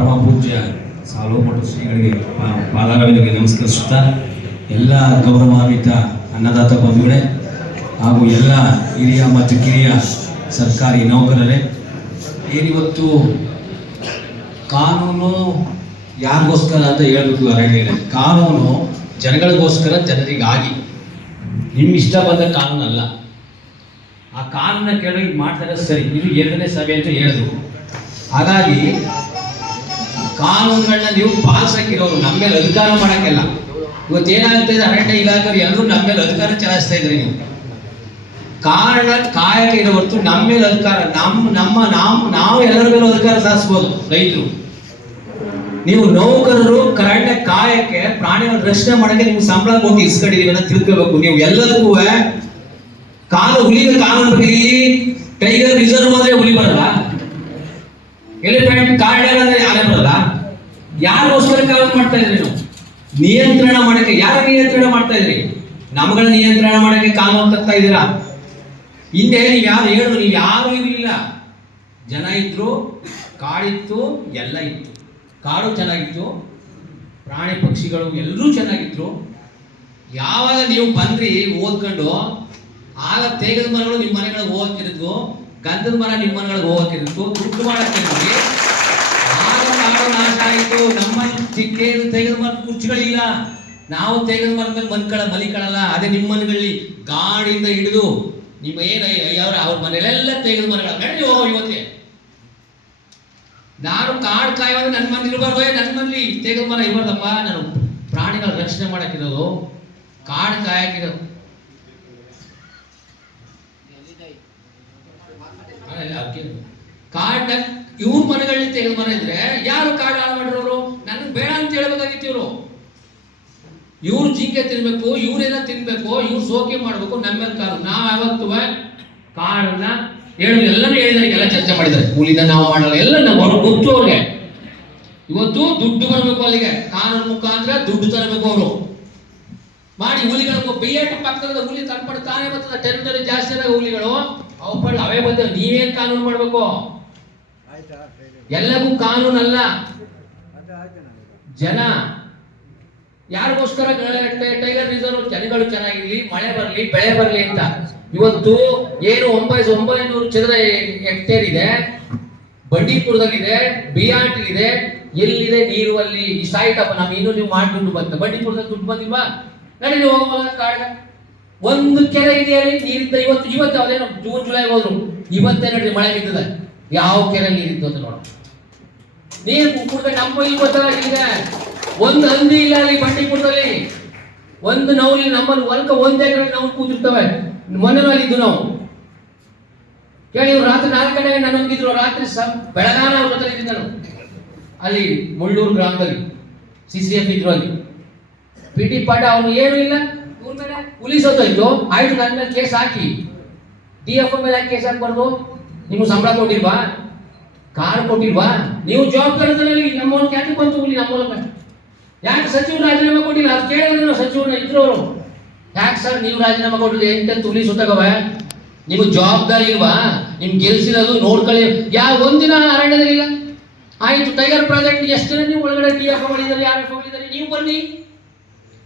ಪರಮ ಪೂಜ್ಯ ಸಾಲುಮಠ ಶ್ರೀಗಳಿಗೆ ಪಾದಗಳಿಗೆ ನಮಸ್ಕರಿಸುತ್ತಾ ಎಲ್ಲ ಗೌರವಾನ್ವಿತ ಅನ್ನದಾತ ಬಂಧುಗಳೇ ಹಾಗೂ ಎಲ್ಲ ಹಿರಿಯ ಮತ್ತು ಕಿರಿಯ ಸರ್ಕಾರಿ ನೌಕರರೇ, ಏನಿವತ್ತು ಕಾನೂನು ಯಾರಿಗೋಸ್ಕರ ಅಂತ ಹೇಳ್ಬೇಕು ಅರಣ್ಯ ಕಾನೂನು ಜನಗಳಿಗೋಸ್ಕರ ಜನರಿಗಾಗಿ. ನಿಮ್ಮ ಇಷ್ಟ ಬಂದ ಕಾನೂನು ಅಲ್ಲ. ಆ ಕಾನೂನ ಕೇಳಿ ಮಾಡ್ತಾರೆ ಸರಿ. ಇದು ಎರಡನೇ ಸಭೆ ಅಂತ ಹೇಳಿದ್ರು. ಹಾಗಾಗಿ ಕಾನೂನುಗಳನ್ನ ನೀವು ಪಾಲಿಸಕ್ಕಿರೋರು ನಮ್ಮ ಮೇಲೆ ಅಧಿಕಾರ ಮಾಡಕ್ಕೆಲ್ಲ. ಇವತ್ತು ಏನಾಗ್ತಾ ಇದೆ ಅರಣ್ಯ ಇಲಾಖೆ ಎಲ್ಲರೂ ನಮ್ಮ ಮೇಲೆ ಅಧಿಕಾರ ಚಲಾಯಿಸ್ತಾ ಇದ್ರಿ ನೀವು. ಕಾರಣ ಕಾಯಕ ಇರೋ ನಮ್ಮ ಮೇಲೆ ಅಧಿಕಾರ, ನಮ್ಮ ನಮ್ಮ, ನಾವು ನಾವು ಎಲ್ಲರ ಅಧಿಕಾರ ಸಾಧಿಸ್ಬೋದು ರೈತರು. ನೀವು ನೌಕರರು ಕರಣ್ಯ ಕಾಯಕ್ಕೆ ಪ್ರಾಣಿಗಳ ರಕ್ಷಣೆ ಮಾಡಕ್ಕೆ ನಿಮ್ಗೆ ಸಂಬಳ ಕೊಟ್ಟು ಇಸ್ಕೊಂಡಿದೀವಿ ಅಂತ ತಿಳ್ಕೋಬೇಕು. ನೀವು ಎಲ್ಲದಕ್ಕೂ ಕಾಲು ಹುಲಿಗೆ ಕಾನೂನು ಬಗ್ಗೆ ಟೈಗರ್ ರಿಸರ್ವ್ ಅಂದ್ರೆ ಹುಲಿ ಬರಲ್ಲ. ಎಲಿಫೆಂಟ್ ಕಾರ್ಡ್ ಯಾರಿಗೋಸ್ಕರ ಕಾನೂನು ಮಾಡ್ತಾ ಇದ್ರಿ ನೀವು? ನಿಯಂತ್ರಣ ಮಾಡಕ್ಕೆ ಯಾರು ನಿಯಂತ್ರಣ ಮಾಡ್ತಾ ಇದ್ರಿ? ನಮ್ಗಳ ನಿಯಂತ್ರಣ ಮಾಡಕ್ಕೆ ಕಾನೂನು ತರ್ತಾ ಇದ್ದೀರಾ? ಹಿಂದೆ ನೀವು ಯಾರು ಹೇಳು ನೀವು ಯಾರು ಇರಲಿಲ್ಲ. ಜನ ಇದ್ರು ಕಾಡಿತ್ತು ಎಲ್ಲ ಇತ್ತು. ಕಾಡು ಚೆನ್ನಾಗಿತ್ತು, ಪ್ರಾಣಿ ಪಕ್ಷಿಗಳು ಎಲ್ಲರೂ ಚೆನ್ನಾಗಿದ್ರು. ಯಾವಾಗ ನೀವು ಬಂದ್ರಿ ಓದ್ಕೊಂಡು, ಆಗ ತೇಗದ ಮರಗಳು ನಿಮ್ಮ ಮನೆಗಳಿಗೆ ಹೋಗಕ್ಕಿರಿದ್ವು ಗಂಧದ ಮರ ನಿಮ್ಮ ಮನೆಗಳಿಗೆ ಹೋಗಕ್ಕಿರಿದ್ವು ದುಡ್ಡು ಮಾಡಕ್ಕೆ ಆಯಿತು, ನಮ್ಮ ಚಿಕ್ಕೇನು ತೆಗೆದು ಮರ ಕುರ್ಚಿಗಳಿಲ್ಲ. ನಾವು ತೆಗೆದು ಮೇಲೆ ಮನ್ಕಳ ಮಲಿಕಳಲ್ಲ ಅದೇ ನಿಮ್ಮ ಮನೆಗಳಲ್ಲಿ ಗಾಡಿಯಿಂದ ಹಿಡಿದು ನಿಮ್ಮ ಏನು ಅವ್ರ ಅವ್ರ ಮನೆಯಲ್ಲೆಲ್ಲ ತೆಗೆದು ಮರಗಳ ನಡಿ ಹೋಗೋ ಇವತ್ತೇ ನಾನು ಕಾಡು ಕಾಯುವಾಗ ನನ್ನ ಮನೆ ಇರಬಾರ್ದು? ನನ್ನ ಮನೇಲಿ ತೆಗೆದು ಮರ ಇರಬಾರ್ದಪ್ಪ. ನಾನು ಪ್ರಾಣಿಗಳ ರಕ್ಷಣೆ ಮಾಡಕ್ಕಿರೋದು. ಕಾಡು ಕಾಯಕ್ಕಿರೋದು. ಕಾಡ್ನ ಇವ್ರ ಮನೆಗಳಲ್ಲಿ ತೆಗೆದು ಮರ ಇದ್ರೆ ಯಾರು ಕಾಡು ಹಾಳು ಮಾಡಿರೋರು? ನನಗೆ ಬೇಡ ಅಂತ ಹೇಳ್ಬೇಕಾಗಿತ್ತು ಇವರು. ಇವ್ರು ಜಿಂಕೆ ತಿನ್ಬೇಕು ಇವ್ರೇನ ತಿನ್ಬೇಕು, ಇವ್ರು ಸೋಕೆ ಮಾಡ್ಬೇಕು, ನಮ್ಮೇಲೆ ಕಾರು ನಾವು ಯಾವತ್ತು ಕಾಡನ್ನ ಹೇಳು ಎಲ್ಲನೂ ಹೇಳಿದಾರೆ ಎಲ್ಲ ಚರ್ಚೆ ಮಾಡಿದ್ದಾರೆ. ಕೂಲಿನ ನಾವು ಮಾಡಲ್ಲ ಎಲ್ಲ ನಾವು ಗೊತ್ತು ಅವ್ರಿಗೆ. ಇವತ್ತು ದುಡ್ಡು ಬರಬೇಕು ಅಲ್ಲಿಗೆ. ಕಾನೂನು ಮುಖಾಂತರ ದುಡ್ಡು ತರಬೇಕು ಅವರು. ಮಾಡಿ ಹುಲಿಗಳು ಬಿಯಟ್ ಪಕ್ಕದ ಹುಲಿ ತನ್ಪಡ್ತಾನೆ ತಾನೇ ಬರ್ತದೆ ಟೆರಿಟರಿ ಜಾಸ್ತಿ ಹುಲಿಗಳು, ಅವು ಬಳ್ಳ ಅವೇ ಬಂದ ನೀವೇನ್ ಕಾನೂನು ಮಾಡ್ಬೇಕು? ಎಲ್ಲಕ್ಕೂ ಕಾನೂನಲ್ಲ. ಜನ ಯಾರಿಗೋಸ್ಕರ ಟೈಗರ್ ರಿಸರ್ವ್ ಜನಗಳು ಚೆನ್ನಾಗಿರ್ಲಿ ಮಳೆ ಬರಲಿ ಬೆಳೆ ಬರಲಿ ಅಂತ. ಇವತ್ತು ಏನು ಒಂಬೈದು ಒಂಬೈನೂರು ಚದರ ಹೆಕ್ಟೇರ್ ಇದೆ. ಬಂಡೀಪುರದಲ್ಲಿದೆ ಬಿಆರ್ಟಿಲಿದೆ ಎಲ್ಲಿದೆ ನೀರು ಅಲ್ಲಿ ಇಷ್ಟಾಯ್ತಪ್ಪ ನಾವು ಇನ್ನೂ ನೀವು ಮಾಡಿ ದುಡ್ಡು ಬಂತ ಬಂಡೀಪುರದಲ್ಲಿ ದುಡ್ಡು ಬಂದಿಲ್ವಾ? ನೀವು ಹೋಗೋವಾಗ ಕಾಡ. ಒಂದು ಕೆರೆ ಇದೆಯಲ್ಲಿ ನೀರಿಂದ ಇವತ್ತು ಇವತ್ತು ಅದೇನು ಜೂನ್ ಜುಲೈ ಹೋದ್ರು. ಇವತ್ತೇ ನಡ್ರಿ ಮಳೆ ಬಿದ್ದದ. ಯಾವ ಕೆರೆ ನೀರಿದ್ದು ಅಂತ ನೋಡು. ನೀರು ನಮ್ಮ ಇಲ್ಲಿ ಗೊತ್ತಾಗಿದೆ ಒಂದು ಹಂದಿ ಇಲ್ಲ ಅಲ್ಲಿ ಬಂಡೀಪುರದಲ್ಲಿ ಒಂದು ನೌಲಿ ನಮ್ಮಲ್ಲಿ ಹೊಲಕ ಒಂದೇ ಎಕರೆ ನಾವು ಕೂತಿರ್ತವೆ. ಮೊನ್ನೆ ಇದ್ದು ನಾವು. ಕೇಳಿ ಇವ್ರು ರಾತ್ರಿ ನಾಲ್ಕು ಗಂಟೆಗೆ ನನ್ನೊಂದಿದ್ರು. ರಾತ್ರಿ ಸ ಬೆಳಗಾನ ಅವ್ರ ಹತ್ರ ಇದ್ದೀನಿ ನಾನು. ಅಲ್ಲಿ ಮುಳ್ಳೂರು ಗ್ರಾಮದಲ್ಲಿ ಸಿ ಸಿ ಎಫ್ ಇದ್ರು ಅಲ್ಲಿ. ಪಿ ಟಿ ಪಾಠ ಅವನು ಏನು ಇಲ್ಲ. ಇವ್ರ ಮೇಲೆ? ಪೊಲೀಸ್ ಹೊತ್ತೋಯ್ತು. ಆಯ್ತು ನನ್ನ ಮೇಲೆ ಕೇಸ್ ಹಾಕಿ. ಡಿ ಎಫ್ ಮೇಲೆ ಕೇಸ್ ಹಾಕ್ಬಾರ್ದು ನಿಮ್ಗೆ ಸಂಬಳ ಕೊಟ್ಟಿಲ್ವಾ? ಕಾರ್ ಕೊಟ್ಟಿಲ್ವಾ? ನೀವು ಜವಾಬ್ದಾರಿ ನಮ್ಮವ್ರ ಯಾಕೆ ಬಂತು ಹುಲಿ ನಮ್ಮ ಮೂಲಕ ಯಾಕೆ ಸಚಿವರು ರಾಜೀನಾಮೆ ಕೊಟ್ಟಿಲ್ಲ? ಅದು ಕೇಳಿದ್ರೆ ಸಚಿವನ ಸಚಿವರನ್ನ ಇದ್ರು ಯಾಕೆ ಸರ್ ನೀವು ರಾಜೀನಾಮೆ ಕೊಟ್ಟಿಲ್ಲ ಎಂಟು ತುಳಿ ಸುತ್ತಗವೆ ನಿಮಗೆ ಜವಾಬ್ದಾರಿ ಇಲ್ವಾ? ನಿಮ್ ಗೆಲ್ಸಿರೋದು ನೋಡ್ಕೊಳ್ಳಿ. ಯಾವ ಒಂದಿನ ಅರಣ್ಯದಲ್ಲಿಲ್ಲ ಆಯ್ತು, ಟೈಗರ್ ಪ್ರಾಜೆಕ್ಟ್ ಎಷ್ಟು ಜನ ನೀವು ಒಳಗಡೆ ಟಿ ಎಫ್ ಮಾಡಿದ್ದಾರೆ ಯಾರು ಹೋಗಿದ್ದಾರೆ ನೀವು ಬನ್ನಿ.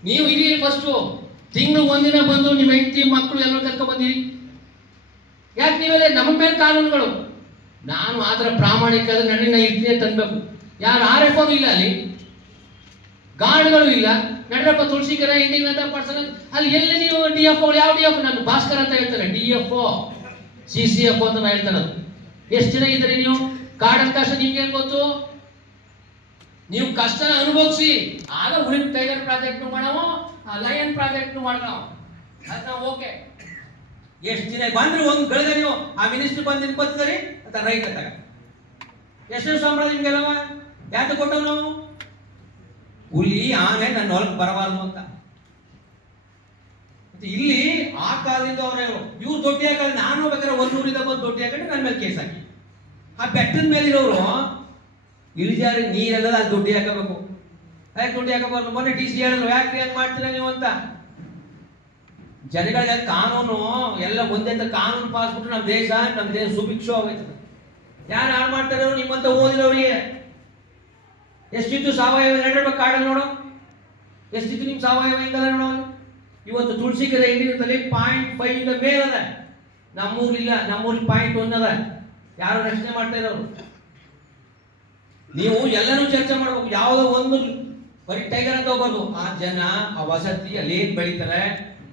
ನೀವು ಇರಿ ಫಸ್ಟು ತಿಂಗಳು ಒಂದಿನ ಬಂದು ನಿಮ್ಮ ಹೆಂಡತಿ ಮಕ್ಕಳು ಎಲ್ಲರೂ ಕರ್ಕೊಂಡು ಬಂದಿರಿ. ಯಾಕೆ ನೀವೆಲ್ಲ ನಮ್ಮ ಮೇಲೆ ಕಾನೂನುಗಳು? ನಾನು ಆದ್ರೆ ಪ್ರಾಮಾಣಿಕ ನಡಿನ ಇದ್ನೇ ತಂದಬೇಕು. ಯಾರು ಆರ್ ಎಫ್ ಇಲ್ಲ ಅಲ್ಲಿ. ಗಾರ್ಡ್ಗಳು ಇಲ್ಲ. ನಡ್ರಪ್ಪ ತುಳಸಿಕರ ಇಂಡಿಂಗ್ ಪರ್ಸನ್ ಅಲ್ಲಿ ಎಲ್ಲಿ ನೀವು ಡಿ ಎಫ್ ಯಾವ ಡಿ ಎಫ್ ನಾನು ಭಾಸ್ಕರ್ ಅಂತ ಹೇಳ್ತಾರೆ D F C C F ಅಂತ ನಾನು ಹೇಳ್ತಾರೆ ಎಷ್ಟು ಜನ ಇದ್ದೀರಿ ನೀವು? ಕಾಡನ್ ಕಷ್ಟ ನಿಮ್ಗೆ ಗೊತ್ತು? ನೀವು ಕಷ್ಟ ಅನುಭವಿಸಿ. ಆಗ ಉಳಿದ ಟೈಗರ್ ಪ್ರಾಜೆಕ್ಟ್ ಮಾಡೋ ಲಯನ್ ಪ್ರಾಜೆಕ್ಟ್ ಮಾಡೋಣ ಅದ್ ನಾವು ಓಕೆ. ಎಷ್ಟು ದಿನ ಬಂದ್ರೆ ಒಂದು ಬೆಳೆದ ನೀವು, ಆ ಮಿನಿಸ್ಟರ್ ಬಂದು ಅಂತ ರೈತ ತಗ ಎಷ್ಟು ಸಾಮ್ರಾಜ್ಯ ನಿಮ್ಗೆಲ್ಲವ ಯಾಕೆ ಕೊಟ್ಟವು ನಾವು ಹುಲಿ, ಆನೆ ನನ್ನ ಹೊಲಕ್ಕೆ ಬರಬಾರ್ದು ಅಂತ. ಇಲ್ಲಿ ಆ ಕಾಲದಿಂದ ಅವರೇ ಇವ್ರು ದೊಡ್ಡಿ ಹಾಕಲ್ಲ ನಾನು ಬೇಕಾದ್ರೆ ಒಂದು ಊರಿಂದ ಬಂದು ದೊಡ್ಡಿ ಹಾಕೊಂಡು ನನ್ನ ಮೇಲೆ ಕೇಸ್ ಹಾಕಿ. ಆ ಬೆಟ್ಟದ ಮೇಲೆ ಇಳಿಜಾರಿ ನೀರೆಲ್ಲ ಅಲ್ಲಿ ದುಡ್ಡಿ ಹಾಕಬೇಕು. ಯಾಕೆ ದುಡ್ಡಿ ಹಾಕಬಾರ್ದು? ಮೊನ್ನೆ ಡಿ ಸಿ ಹೇಳಿದ್ರು ಯಾಕೆ ಏನ್ ಮಾಡ್ತೀರಾ ನೀವು ಅಂತ. ಜನಗಳಿಗೆ ಕಾನೂನು ಎಲ್ಲ ಒಂದೇ ಕಾನೂನು ಪಾಸ್ ಬಿಟ್ರೆ ನಮ್ಮ ದೇಶ ನಮ್ಮ ದೇಶ ಸುಭಿಕ್ಷ ಯಾರು ಹಾಳು ಮಾಡ್ತಾರೆ ನಿಮ್ಮಂತ ಓದಿದವರಿಗೆ? ಎಷ್ಟಿತ್ತು ಸಾವಯವ? ಎರಡು ಕಾಡಲ್ಲಿ ನೋಡು. ಎಷ್ಟಿತ್ತು ನಿಮ್ ಸಾವಯವ ಇಂದಲ್ಲ ನೋಡು ಇವತ್ತು ತುಳಸಿ ಗಿಡ ಇಂಡಿಯಾದಲ್ಲಿ ಪಾಯಿಂಟ್ ಫೈವ್ ಇಂದ ಮೇಲದ ನಮ್ಮೂರಿಲ್ಲ ನಮ್ಮೂರಿಗೆ ಪಾಯಿಂಟ್ ಒನ್ ಅದ. ಯಾರು ರಕ್ಷಣೆ ಮಾಡ್ತಾ ಇರೋರು? ನೀವು ಎಲ್ಲರೂ ಚರ್ಚೆ ಮಾಡ್ಬೇಕು. ಯಾವುದೋ ಒಂದು ಬರೀ ಟೈಗರ್ ಅಂತ ಹೋಗೋದು ಆ ಜನ ಆ ವಸತಿ ಅಲ್ಲಿ ಏನ್ ಬೆಳಿತಾರೆ.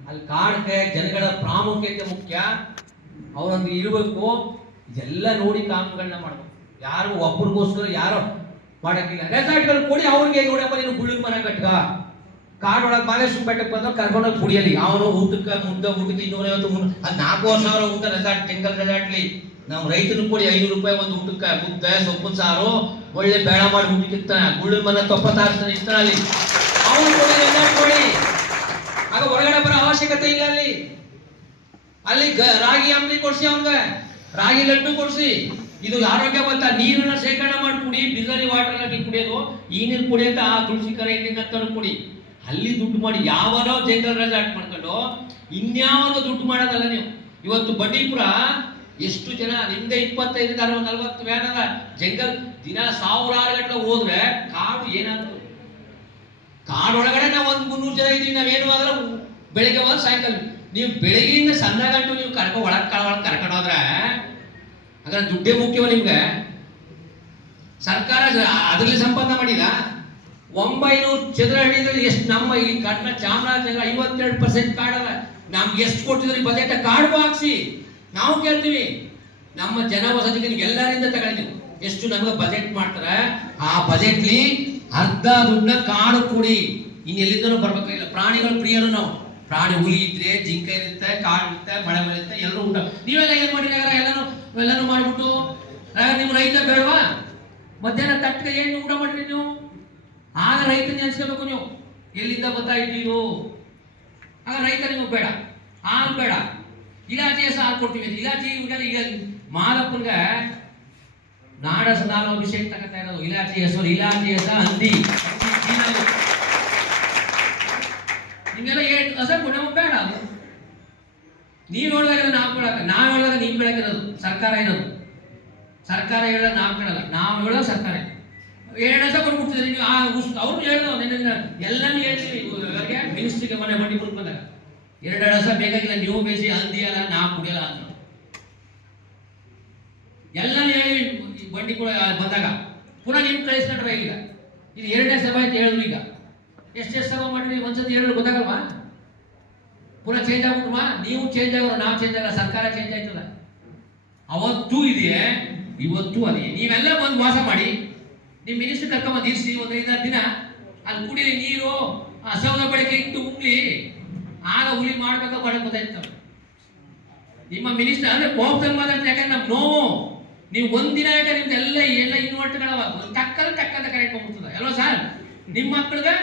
ಅಲ್ಲಿ ಕಾಡ್ಕೆ ಜನಗಳ ಪ್ರಾಮುಖ್ಯತೆ ಮುಖ್ಯ. ಅವರೊಂದು ಇರಬೇಕು. ಇದೆಲ್ಲ ನೋಡಿ ಕಾಮಗಳನ್ನ ಮಾಡ್ಬೇಕು. ಯಾರು ಒಬ್ರಿಗೋಸ್ಕರ ಯಾರು ಮಾಡಕ್ಕಿಲ್ಲ. ರೆಸಾರ್ಟ್ಗಳು ಕೊಡಿ ಅವ್ರಿಗೆ ನೋಡಪ್ಪ ನೀನು ಗುಳ್ಳಿನ ಮನೆ ಕಟ್ಕ. ಕಾಡೊಳಗೆ ಮಾಲೇಶ್ವರ ಬೆಟ್ಟಕ್ಕೆ ಬಂದ್ರೆ ಕರ್ಕೊಂಡೋಗಿ ಕುಡಿಯಲಿ. ಅವನು ಊಟಕ್ಕೆ ಮುದ್ದೆ, ಊಟಕ್ಕೆ ಇನ್ನೂರೈವತ್ತು ಅದು ನಾಲ್ಕು ಸಾವಿರ ಊಟ ರೆಸಾರ್ಟ್ ಜಂಗಲ್ ರೆಸಾರ್ಟ್ಲಿ ನಾವು ರೈತನು ಕೊಡಿ ಐನೂರು ರೂಪಾಯಿ ಒಂದು ಊಟಕ್ಕೆ, ಮುದ್ದೆ, ಸೊಪ್ಪಿನ ಸಾರು, ಒಳ್ಳೆ ಬೇಡ ಮಾಡಿ ಊಟಕ್ಕೆ ಇರ್ತಾನೆ ಗುಳ್ಳಿನ ಮನೆ ತೊಪ್ಪತ್ತಾರ್ಸ್ತಾನೆ ಇರ್ತಾನೆ ಅಲ್ಲಿ. ಅವನು ಕೊಡಿ ರೆಸಾರ್ಟ್ ಕೊಡಿ. ಆಗ ಹೊರಗಡೆ ಬರೋ ಅವಶ್ಯಕತೆ ಇಲ್ಲ ಅಲ್ಲಿ. ಅಲ್ಲಿ ರಾಗಿ ಅಂಬಲಿ ಕೊಡಿಸಿ ಅವನ್ಗೆ. ರಾಗಿ ಲಡ್ಡು ಕೊಡಿಸಿ. ಇದು ಆರೋಗ್ಯ ಬಂತ. ನೀರನ್ನ ಶೇಖರಣೆ ಮಾಡಿ ಕುಡಿ ಬಿಸಲಿ ವಾಟರ್ ಅಲ್ಲಿ ಕುಡಿಯೋದು. ಈ ನೀರು ಕುಡಿ ಅಂತ ಆ ತುಳಸಿ ಕರೆ ಅಂತ ಕುಡಿ. ಅಲ್ಲಿ ದುಡ್ಡು ಮಾಡಿ ಯಾವನೋ ಜಂಗಲ್ ರೆಸಾರ್ಟ್ ಮಾಡ್ಕೊಂಡು ಇನ್ಯಾವನೋ ದುಡ್ಡು ಮಾಡೋದಲ್ಲ ನೀವು. ಇವತ್ತು ಬಂಡೀಪುರ ಎಷ್ಟು ಜನ, ನಿಮ್ದೆ ಇಪ್ಪತ್ತೈದು ಅರವತ್ತು, ನಲ್ವತ್ತು ವ್ಯಾನ್ ಅದ. ಜಂಗಲ್ ದಿನ ಸಾವಿರಾರು ಗಂಟೆ ಹೋದ್ರೆ ಕಾಡು ಏನಾದ್ರು ಕಾಡೊಳಗಡೆ ನಾವು ಒಂದು ಮುನ್ನೂರು ಜನ ಇದ್ದೀವಿ ನಾವೇನು ಆದ್ರೆ ಬೆಳಿಗ್ಗೆ ಹೋದ್ರೆ ಸಾಯಂಕಾಲ. ನೀವು ಬೆಳಗ್ಗೆಯಿಂದ ಸಣ್ಣ ಗಂಟು ನೀವು ಕರ್ಕೊ ಒಳಗೆ ಕಳ ಒಳಗೆ ಕರ್ಕೊಂಡು ಹೋದ್ರೆ ಹಾಗಾದ್ರೆ ದುಡ್ಡೇ ಮುಖ್ಯವ ನಿಮ್ಗೆ? ಸರ್ಕಾರ ಅದರಲ್ಲಿ ಸಂಪಾದನೆ ಮಾಡಿದ ಒಂಬೈನೂರು ಚದರ ಹಳ್ಳಿದ್ರೆ ಎಷ್ಟು ನಮ್ಮ ಈ ಕಣ್ಣ ಚಾಮರಾಜನಗರ ಐವತ್ತೆರಡು ಪರ್ಸೆಂಟ್ ಕಾಡಲ್ಲ ನಮ್ಗೆ ಎಷ್ಟು ಕೊಟ್ಟಿದ್ರಿ ಬಜೆಟ್ ಕಾಡು ಹಾಕ್ಸಿ. ನಾವು ಕೇಳ್ತೀವಿ. ನಮ್ಮ ಜನ ವಸತಿಗೆ ಎಲ್ಲರಿಂದ ತಗೊಂಡಿದ್ದೀವಿ ಎಷ್ಟು ನಮಗೆ ಬಜೆಟ್ ಮಾಡ್ತಾರೆ? ಆ ಬಜೆಟ್ಲಿ ಅರ್ಧ ದುಡ್ಡನ್ನ ಕಾಡು ಕೊಡಿ. ಇನ್ನು ಎಲ್ಲಿಂದನೂ ಬರ್ಬೇಕಾಗಿಲ್ಲ. ಪ್ರಾಣಿಗಳು ಪ್ರಿಯರು ನಾವು. ಪ್ರಾಣಿ ಹುಲಿ ಇದ್ರೆ ಜಿಂಕೆ ಇರುತ್ತೆ, ಕಾಡು ಇರುತ್ತೆ, ಮಳೆ ಬರುತ್ತೆ, ಎಲ್ಲರೂ ಊಟ ನೀವೆಲ್ಲ ಏನ್ ಮಾಡಿದ್ರೆ ಎಲ್ಲರೂ ಎಲ್ಲಾನು ಮಾಡಿಬಿಟ್ಟು ನೀವು ರೈತ ಬೇಡವಾ? ಮಧ್ಯಾಹ್ನ ತಟ್ಟಿಗೆ ಏನು ಊಟ ಮಾಡ್ರಿ ನೀವು? ಆಗ ರೈತನ ನೆನ್ಸ್ಕೋಬೇಕು ನೀವು. ಎಲ್ಲಿಂದ ಬರ್ತಾ ಇದ್ದೀರು? ಆಗ ರೈತ ನಿಮಗೆ ಬೇಡ. ಹಾಲು ಬೇಡ. ಇಲಾಚಿ ಸಹ ಹಾಲು ಕೊಡ್ತೀವಿ. ಇಲಾಚಿ ಈಗ ಈಗ ಮಾಲಪ್ಪನ್ಗೆ ನಾಡ ನಾನು ಅಭಿಷೇಕ ತಗೋತಾ ಇರೋದು. ಇಲಾಚಿ ಹೆಸರು ಇಲಾಚಿ ಹೆಸರು ಹಂದಿ. ನಿಮಗೆಲ್ಲ ಏನ್ ಹಸ ಕೊಡ ಬೇಡ. ಅದು ನೀವು ಹೇಳಿದಾಗ ನಾವು ಕೇಳಕ ನಾವು ಹೇಳಿದಾಗ ನೀನ್ ಬೆಳಕಿರೋದು ಸರ್ಕಾರ ಇರೋದು ಸರ್ಕಾರ ಹೇಳೋದು ನಾವು ಕೇಳಲ್ಲ. ನಾವು ಹೇಳೋದು ಸರ್ಕಾರ. ವರ್ಷ ಕೊಟ್ಬಿಡ್ತಿದ್ರಿ ನೀವು. ಆ ಉಸ್- ಅವ್ರು ಹೇಳೋ ನಿನ್ನ ಎಲ್ಲನೂ ಹೇಳ್ತೀವಿ. ಇವರಿಗೆ ಮಿನಿಸ್ಟ್ರಿಗೆ ಮನೆ ಮಂಡಿ ಬಂದಾಗ ಎರಡು ವರ್ಷ ಬೇಕಾಗಿಲ್ಲ. ನೀವು ಬೇಸಿ ಹಂದಿ ಅಲ್ಲ ನಾವು ಕುಡಿಯಲ್ಲ ಅಂತ ಎಲ್ಲನೂ ಹೇಳಿ ಬಂಡಿ ಕೂಡ ಬಂದಾಗ. ಪುನಃ ನಿಮ್ ಕಳಿಸ್ಕೊಂಡ್ರೆ ಈಗ. ಇದು ಎರಡನೇ ಸಭೆ ಅಂತ ಹೇಳಿದ್ರು ಈಗ. ಎಷ್ಟೆಷ್ಟು ಸಭೆ ಮಾಡಿದ್ರಿ? ಒಂದ್ಸತಿ ಹೇಳಿದ್ರು ಗೊತ್ತಾಗಲ್ವಾ? ಪುನಃ ಚೇಂಜ್ ಆಗ್ಬಿಟ್ವಾ ನೀವು ಚೇಂಜ್ ಆಗೋರು ನಾವು ಚೇಂಜ್ ಆಗಲ್ಲ, ಸರ್ಕಾರ ಚೇಂಜ್ ಆಯ್ತದ ಅವತ್ತು ಇದೆಯೇ, ಇವತ್ತು ಅದೇ. ನೀವೆಲ್ಲ ಬಂದು ವಾಸ ಮಾಡಿ ನಿಮ್ಮ ಮಿನಿಸ್ಟರ್ ಕರ್ಕೊಂಬಂದು ಇರಿಸಿ, ಒಂದು ಐದಾರು ದಿನ ಅಲ್ಲಿ ಕುಡಿಲಿ ನೀರು ಅಸೌದ ಬಳಕೆ ಇಟ್ಟು ಉಂಗ್ಲಿ, ಆಗ ಹುಲಿ ಮಾಡ್ಬೇಕು ಬಡಕ್ ಗೊತ್ತಾಯ್ತು ನಮ್ಗೆ. ನಿಮ್ಮ ಮಿನಿಸ್ಟರ್ ಅಂದ್ರೆ ಕೋಪದಲ್ಲಿ ಮಾತಾಡ್ತಾರೆ ಯಾಕಂದ್ರೆ ನಮ್ ನೋವು. ನೀವು ಒಂದಿನ ಯಾಕೆ ನಿಮ್ದು ಎಲ್ಲ ಎಲ್ಲ ಇನ್ವರ್ಟ್ಗಳವ ಟಕ್ಕದ ತಕ್ಕಂತ ಕರೆಂಟ್ ಹೋಗ್ಬಿಡ್ತದೆ. ಅಲ್ವಾ ಸರ್? ನಿಮ್ಮ ಮಕ್ಕಳಿಗೆ